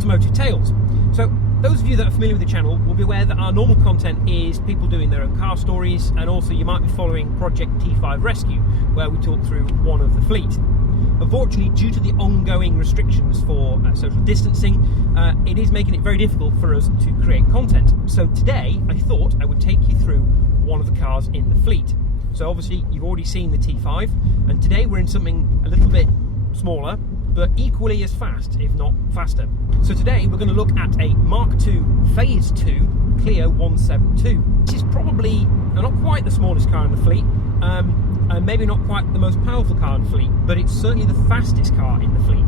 Automotive Tales. So those of you that are familiar with the channel will be aware that our normal content is people doing their own car stories, and also you might be following Project T5 Rescue, where we talk through one of the fleet. Unfortunately, due to the ongoing restrictions for social distancing, it is making it very difficult for us to create content. So today, I thought I would take you through one of the cars in the fleet. So obviously, you've already seen the T5, and today we're in something a little bit smaller, but equally as fast, if not faster. So today, we're going to look at a Mark II Phase 2 Clio 172. This is probably not quite the smallest car in the fleet, and maybe not quite the most powerful car in the fleet, but it's certainly the fastest car in the fleet.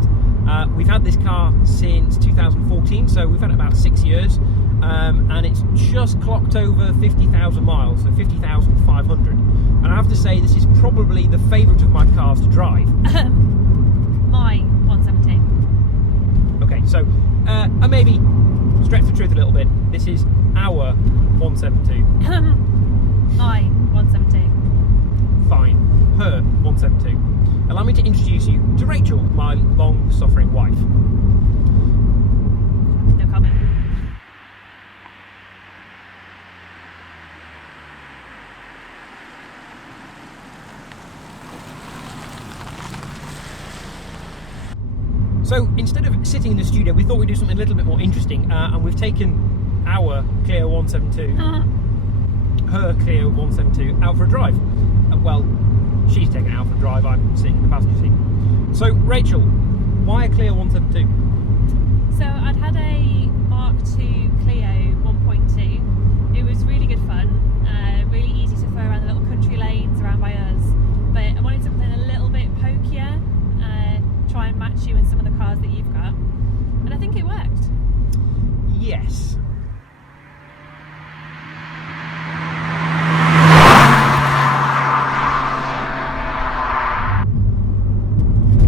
We've had this car since 2014, so we've had it about 6 years, and it's just clocked over 50,000 miles, so 50,500. And I have to say, this is probably the favourite of my cars to drive. My 172. Okay, so I maybe stretch the truth a little bit. This is our 172. My 172. Fine, her 172. Allow me to introduce you to Rachel, my long-suffering wife. No comment. So instead of sitting in the studio, we thought we'd do something a little bit more interesting, and we've taken our Clio 172, her Clio 172, out for a drive. Well, she's taken it out for a drive, I'm sitting in the passenger seat. So Rachel, why a Clio 172? So I'd had a Mark II Clio 1.2. It was really good fun, really easy to throw around the little country lanes around by us. But I wanted something a little bit pokier, try and match you in some of the cars that you've got. And I think it worked. Yes.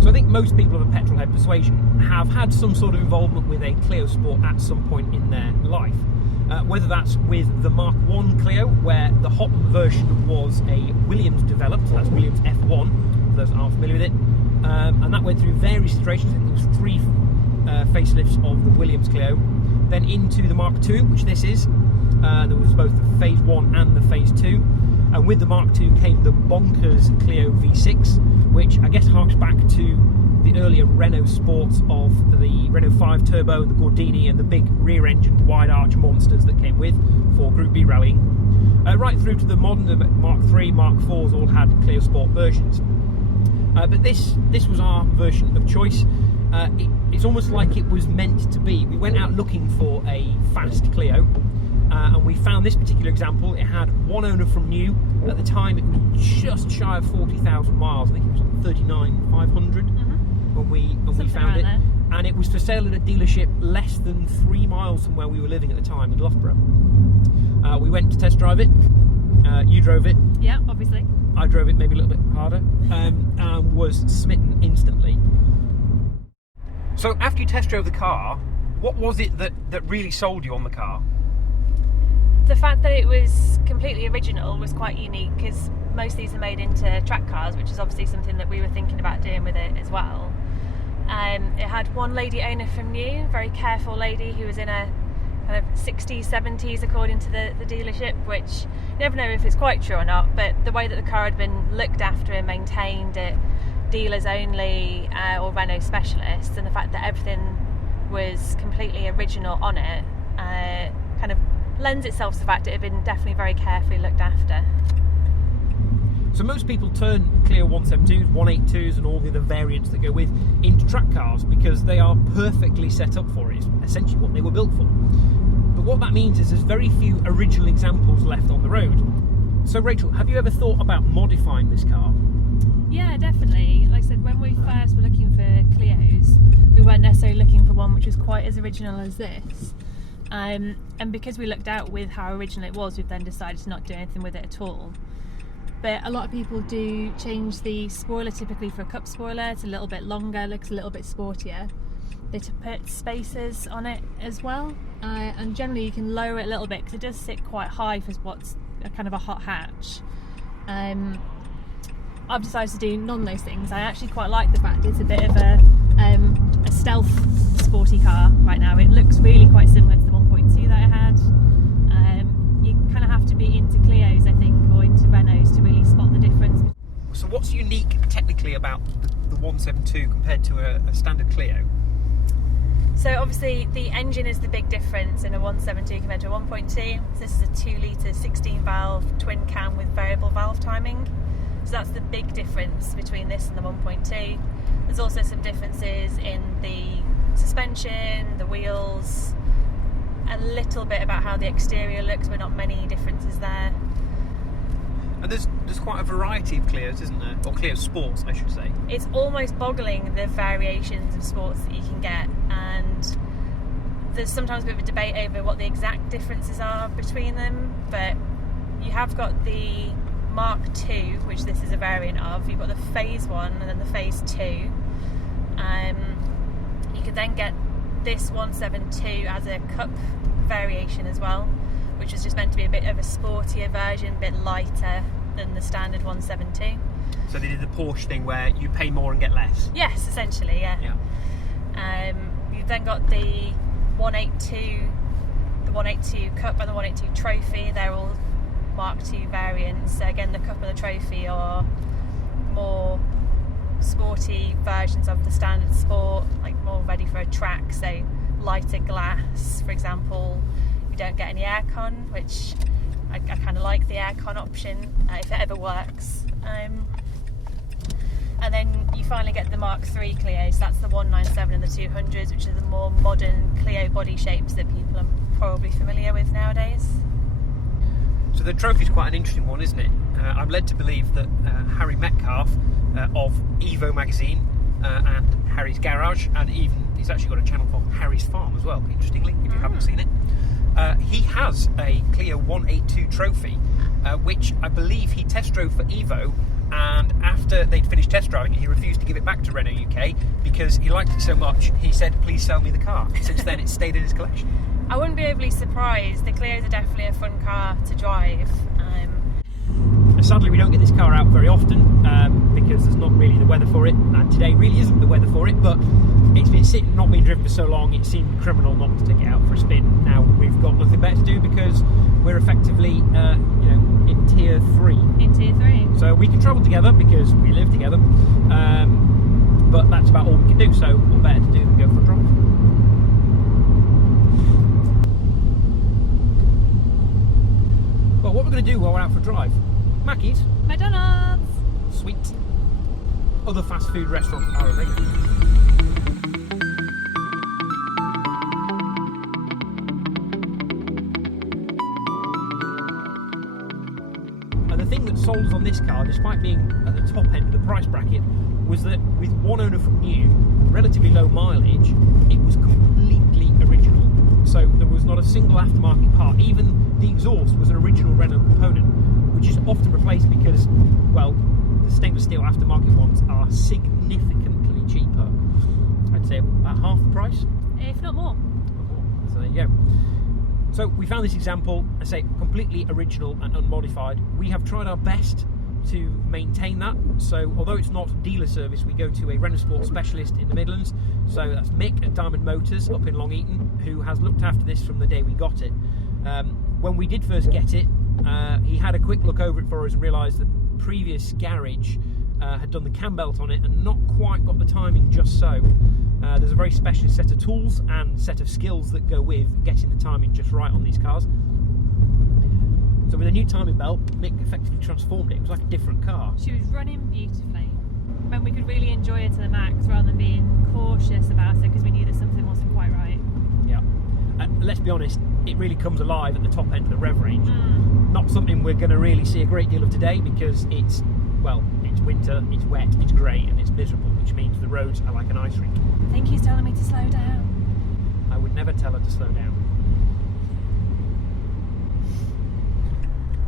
So I think most people of a petrolhead persuasion have had some sort of involvement with a Clio Sport at some point in their life. Whether that's with the Mark I Clio, where the hot version was a Williams developed, so that's Williams F1, for those that aren't familiar with it, and that went through various iterations. I think there was 3 facelifts of the Williams Clio, then into the Mark II, which this is. There was both the Phase 1 and the Phase 2, and with the Mark II came the bonkers Clio V6, which I guess harks back to the earlier Renault Sports of the Renault 5 Turbo, the Gordini, and the big rear-engined wide-arch monsters that came with for Group B rallying. Right through to the modern Mark III, Mark IVs all had Clio Sport versions. But this was our version of choice. It's almost like it was meant to be. We went out looking for a fast Clio, and we found this particular example. It had one owner from new. At the time, it was just shy of 40,000 miles. I think it was like 39,500 when we found it. There. And it was for sale at a dealership less than 3 miles from where we were living at the time in Loughborough. We went to test drive it. You drove it. Yeah, obviously. I drove it maybe a little bit harder, and was smitten instantly. So after you test drove the car, what was it that really sold you on the car? The fact that it was completely original was quite unique, because most of these are made into track cars, which is obviously something that we were thinking about doing with it as well. It had one lady owner from new, very careful lady who was in a kind of 60s, 70s according to the dealership, which you never know if it's quite true or not, but the way that the car had been looked after and maintained at dealers only or Renault specialists, and the fact that everything was completely original on it kind of lends itself to the fact it had been definitely very carefully looked after. So most people turn Clio 172s, 182s and all the other variants that go with into track cars because they are perfectly set up for it. It's essentially what they were built for. But what that means is there's very few original examples left on the road. So Rachel, have you ever thought about modifying this car? Yeah, definitely. Like I said, when we first were looking for Clios, we weren't necessarily looking for one which was quite as original as this. And because we looked out with how original it was, we've then decided to not do anything with it at all. But a lot of people do change the spoiler typically for a cup spoiler. It's a little bit longer, looks a little bit sportier. They put spacers on it as well, and generally you can lower it a little bit because it does sit quite high for what's a kind of a hot hatch. I've decided to do none of those things. I actually quite like the fact it's a bit of a stealth sporty car right now. It looks really quite similar to the 1.2 that I had. You kind of have to be into Clios, I think, or into Renaults to really spot the difference. So what's unique technically about the 172 compared to a standard Clio? So obviously the engine is the big difference in a 172 compared to a 1.2. So this is a 2 litre 16 valve twin cam with variable valve timing. So that's the big difference between this and the 1.2. There's also some differences in the suspension, the wheels, a little bit about how the exterior looks, but not many differences there. And there's quite a variety of Clios, isn't there? Or Clio Sports, I should say. It's almost boggling the variations of sports that you can get, and there's sometimes a bit of a debate over what the exact differences are between them, but you have got the Mark II, which this is a variant of. You've got the Phase 1 and then the Phase 2. You could then get this 172 as a cup variation as well, which is just meant to be a bit of a sportier version, a bit lighter than the standard 172. So they did the Porsche thing where you pay more and get less? Yes, essentially, yeah. You've then got the 182 Cup and the 182 Trophy. They're all Mark II variants. So again, the Cup and the Trophy are more sporty versions of the standard Sport, like more ready for a track, so lighter glass, for example. You don't get any aircon, which I kind of like the aircon option if it ever works. And then you finally get the Mark III Clio, so that's the 197 and the 200s, which are the more modern Clio body shapes that people are probably familiar with nowadays. So the trophy's quite an interesting one, isn't it? I'm led to believe that Harry Metcalf of Evo magazine and Harry's Garage, and even he's actually got a channel called Harry's Farm as well, interestingly, if you haven't seen it. He has a Clio 182 Trophy, which I believe he test drove for Evo, and after they'd finished test driving it, he refused to give it back to Renault UK because he liked it so much, he said, please sell me the car. Since then, it's stayed in his collection. I wouldn't be overly surprised. The Clios are definitely a fun car to drive. Sadly, we don't get this car out very often because there's not really the weather for it, and today really isn't the weather for it, but it's been sitting, not being driven for so long, it seemed criminal not to take it out for a spin. Now, we've got nothing better to do because we're effectively, in Tier 3. In Tier 3. So we can travel together because we live together, but that's about all we can do, so what better to do than go for a drive. Well, what we're going to do while we're out for a drive, Mackey's, McDonald's, sweet, other fast food restaurants are available. And the thing that sold us on this car, despite being at the top end of the price bracket, was that with one owner from new, relatively low mileage, it was completely original. So there was not a single aftermarket part. Even the exhaust was an original Renault component, which is often replaced because, well, the stainless steel aftermarket ones are significantly cheaper. I'd say about half the price. if not more. So there you go. So we found this example, I say completely original and unmodified. We have tried our best to maintain that. So although it's not dealer service, we go to a Renault Sport specialist in the Midlands. So that's Mick at Diamond Motors up in Long Eaton, who has looked after this from the day we got it. When we did first get it, he had a quick look over it for us and realised that the previous garage had done the cam belt on it and not quite got the timing just so. There's a very specialist set of tools and set of skills that go with getting the timing just right on these cars. So with a new timing belt, Mick effectively transformed it. It was like a different car. She was running beautifully. When we could really enjoy it to the max rather than being cautious about it because we knew that something wasn't quite right. Yeah. Let's be honest, it really comes alive at the top end of the rev range. Not something we're going to really see a great deal of today because it's, well, it's winter, it's wet, it's grey and it's miserable, which means the roads are like an ice rink. I think he's telling me to slow down. I would never tell her to slow down.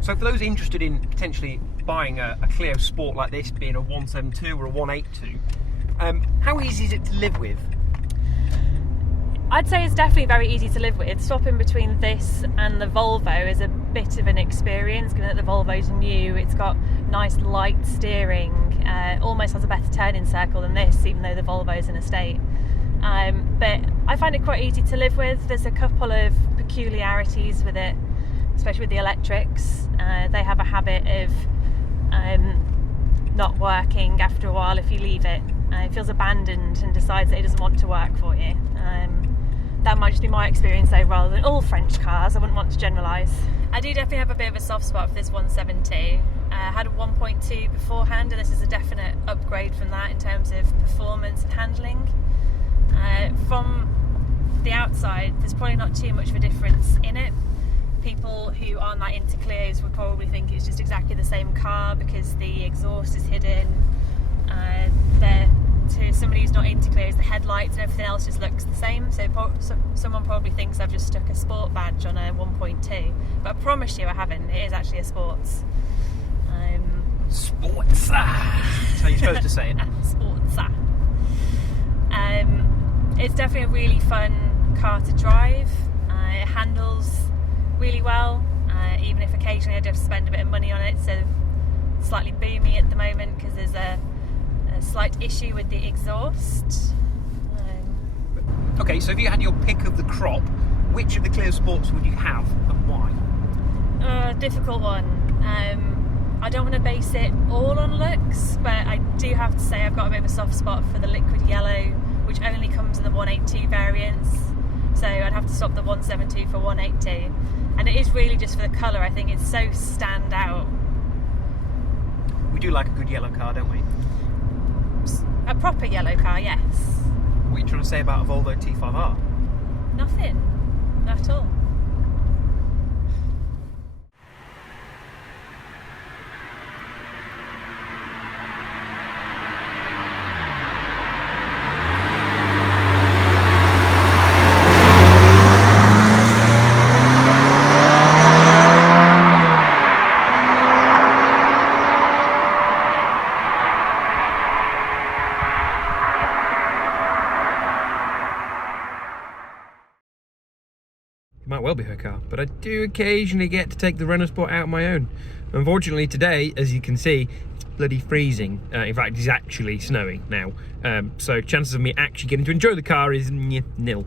So for those interested in potentially buying a Clio Sport like this, being a 172 or a 182, how easy is it to live with? I'd say it's definitely very easy to live with. Swapping between this and the Volvo is a bit of an experience, given that the Volvo's new. It's got nice light steering, almost has a better turning circle than this, even though the Volvo's an estate. But I find it quite easy to live with. There's a couple of peculiarities with it, especially with the electrics. They have a habit of not working after a while if you leave it. It feels abandoned and decides that it doesn't want to work for you. That might just be my experience though, rather than all French cars. I wouldn't want to generalise. I do definitely have a bit of a soft spot for this 170. I had a 1.2 beforehand, and this is a definite upgrade from that in terms of performance and handling. From the outside, there's probably not too much of a difference in it. People who aren't that into Clios would probably think it's just exactly the same car because the exhaust is hidden. To somebody who's not into Clios, the headlights and everything else just looks the same. So someone probably thinks I've just stuck a sport badge on a 1.2, but I promise you I haven't. It is actually a sports. Sports. That's how you're supposed to say it. Sports. It's definitely a really fun car to drive. It handles really well, even if occasionally I do have to spend a bit of money on it. So slightly boomy at the moment because there's a slight issue with the exhaust. Okay, so if you had your pick of the crop, which of the Clio Sports would you have and why? Difficult one. I don't want to base it all on looks, but I do have to say I've got a bit of a soft spot for the liquid yellow, which only comes in the 182 variants. So I'd have to swap the 172 for 182. And it is really just for the colour. I think it's so stand out. We do like a good yellow car, don't we? A proper yellow car, yes. What are you trying to say about a Volvo T5R? Nothing. Not at all. Might well be her car, but I do occasionally get to take the Renault Sport out on my own. Unfortunately today, as you can see, it's bloody freezing. In fact, it's actually snowing now. So chances of me actually getting to enjoy the car is nil.